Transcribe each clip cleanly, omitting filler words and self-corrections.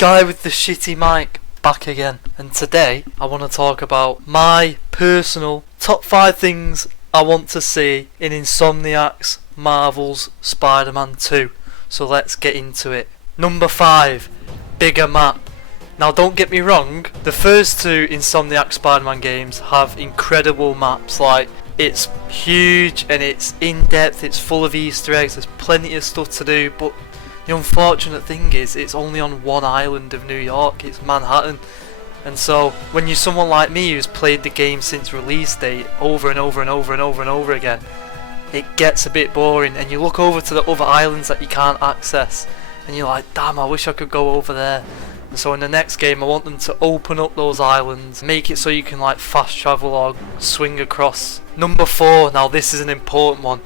Guy with the shitty mic back again, and today I want to talk about my personal top 5 things I want to see in Insomniac's Marvel's Spider-Man 2. So let's get into it. Number 5, bigger map. Now don't get me wrong, the first 2 Insomniac Spider-Man games have incredible maps. Like, it's huge and it's in-depth, it's full of Easter eggs, there's plenty of stuff to do, but the unfortunate thing is it's only on one island of New York, it's Manhattan. And so when you're someone like me who's played the game since release date over and over and over and over and over again, it gets a bit boring, and you look over to the other islands that you can't access and you're like, damn, I wish I could go over there. And so in the next game I want them to open up those islands, make it so you can like fast travel or swing across. Number 4, now this is an important one.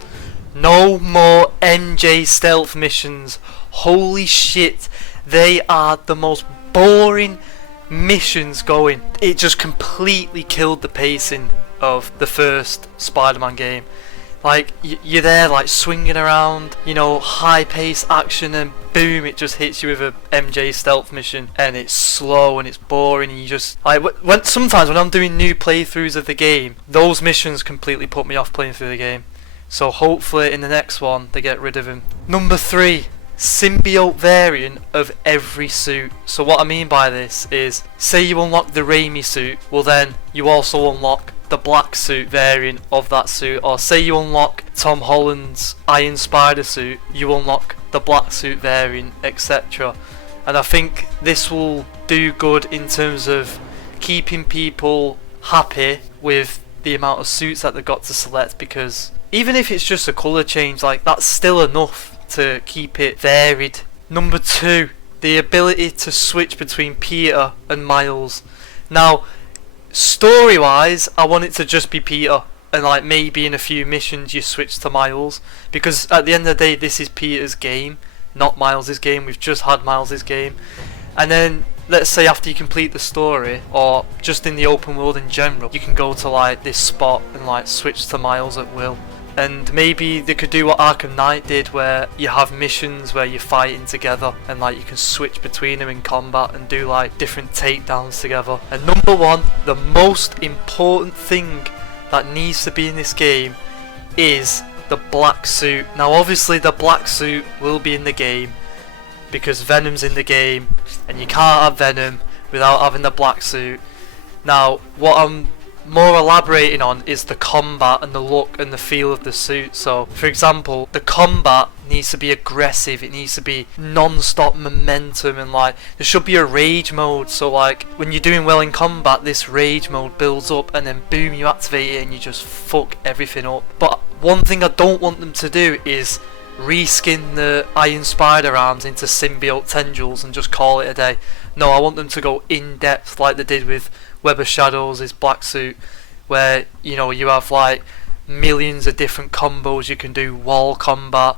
No more MJ stealth missions. Holy shit, they are the most boring missions going. It just completely killed the pacing of the first Spider-Man game. Like, you're there like swinging around, you know, high pace action, and boom, it just hits you with a MJ stealth mission, and it's slow and it's boring, and you just like sometimes when I'm doing new playthroughs of the game, those missions completely put me off playing through the game. So hopefully in the next one they get rid of him. Number 3, Symbiote Variant of every suit. So what I mean by this is, say you unlock the Raimi suit, well then you also unlock the black suit variant of that suit. Or say you unlock Tom Holland's Iron Spider suit, you unlock the black suit variant, etc. And I think this will do good in terms of keeping people happy with the amount of suits that they've got to select, because even if it's just a colour change, like, that's still enough to keep it varied. Number 2, the ability to switch between Peter and Miles. Now, story wise, I want it to just be Peter, and like maybe in a few missions you switch to Miles, because at the end of the day this is Peter's game, not Miles's game. We've just had Miles's game. And then let's say after you complete the story, or just in the open world in general, you can go to like this spot and like switch to Miles at will. And maybe they could do what Arkham Knight did, where you have missions where you're fighting together and like you can switch between them in combat and do like different takedowns together. And number 1, the most important thing that needs to be in this game is the black suit. Now obviously the black suit will be in the game because Venom's in the game, and you can't have Venom without having the black suit. Now what I'm more elaborating on is the combat and the look and the feel of the suit. So for example, the combat needs to be aggressive, it needs to be non-stop momentum, and like there should be a rage mode. So like when you're doing well in combat, this rage mode builds up and then boom, you activate it and you just fuck everything up. But one thing I don't want them to do is reskin the Iron Spider arms into symbiote tendrils and just call it a day. No, I want them to go in depth like they did with Web of Shadows, his black suit, where you know you have like millions of different combos you can do, wall combat,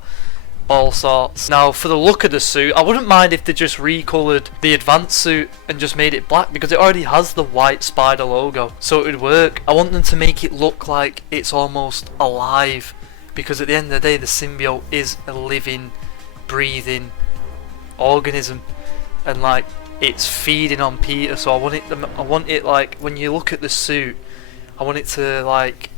all sorts. Now for the look of the suit, I wouldn't mind if they just recoloured the advanced suit and just made it black, because it already has the white spider logo, so it would work. I want them to make it look like it's almost alive, because at the end of the day the symbiote is a living, breathing organism, and like it's feeding on Peter. So I want it like when you look at the suit, I want it to like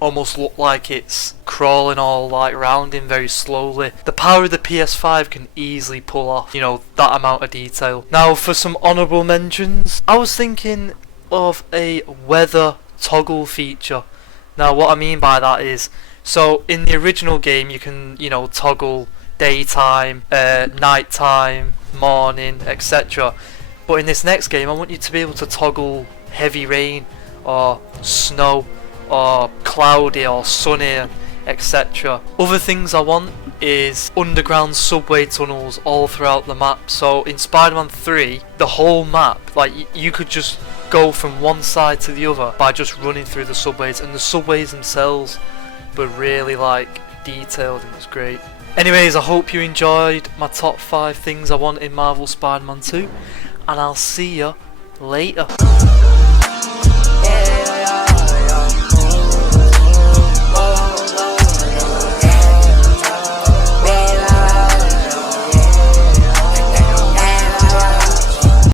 almost look like it's crawling all like around him very slowly. The power of the PS5 can easily pull off, you know, that amount of detail. Now for some honourable mentions, I was thinking of a weather toggle feature. Now what I mean by that is, so in the original game you can, you know, toggle daytime, nighttime, morning, etc. But in this next game I want you to be able to toggle heavy rain or snow or cloudy or sunny, etc. Other things I want is underground subway tunnels all throughout the map. So in Spider-Man 3, the whole map, like you could just go from one side to the other by just running through the subways, and the subways themselves were really like detailed and it's great. Anyways, I hope you enjoyed my top 5 things I want in Marvel Spider-Man 2, and I'll see you later.